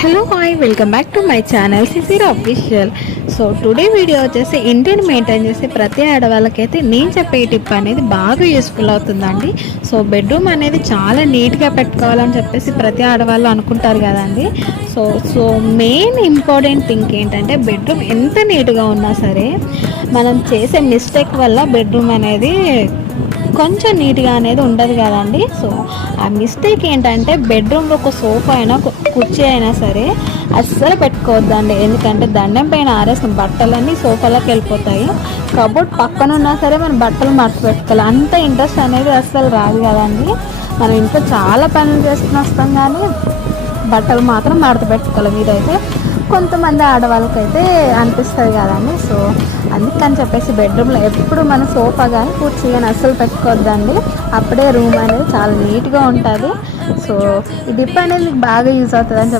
Hello hi welcome back to my channel Sisir official. So today video వచ్చేసి ఇంటిని maintain చేసే ప్రతి ఆడవాళ్ళకైతే నేను చెప్పే ఈ టిప్ అనేది బాగా యూస్ఫుల్ అవుతుందండి. సో బెడ్రూమ్ అనేది చాలా నీట్గా పెట్టుకోవాలని చెప్పేసి ప్రతి ఆడవాళ్ళు అనుకుంటారు కదండి. So so main important thing ఏంటంటే బెడ్రూమ్ ఎంత నీట్గా ఉన్నా సరే మనం చేసే మిస్టేక్ వల్ల బెడ్రూమ్ అనేది కొంచెం నీట్గా అనేది ఉండదు కదండి. సో ఆ మిస్టేక్ ఏంటంటే బెడ్రూమ్లో ఒక సోఫా అయినా కుర్చీ అయినా సరే అస్సలు పెట్టుకోవద్దండి. ఎందుకంటే దండం పైన ఆరేసిన బట్టలన్నీ సోఫాలోకి వెళ్ళిపోతాయి. కబోర్డ్ పక్కన ఉన్నా సరే మనం బట్టలు మడత పెట్టుకోవాలి. అంత ఇంట్రెస్ట్ అనేది అస్సలు రాదు కదండి. మనం ఇంట్లో చాలా పనులు చేసుకుని వస్తాం కానీ బట్టలు మాత్రం మడత పెట్టుకోవాలి. మీరైతే కొంతమంది ఆడవాళ్ళకైతే అనిపిస్తుంది కదండి. సో అందుకని చెప్పేసి బెడ్రూమ్లో ఎప్పుడు మన సోఫా కానీ కుర్చీ కానీ అస్సలు పెట్టుకోవద్దండి. అప్పుడే రూమ్ అనేది చాలా నీట్గా ఉంటుంది. సో ఈ డిప్ అనేది మీకు బాగా యూజ్ అవుతుంది అని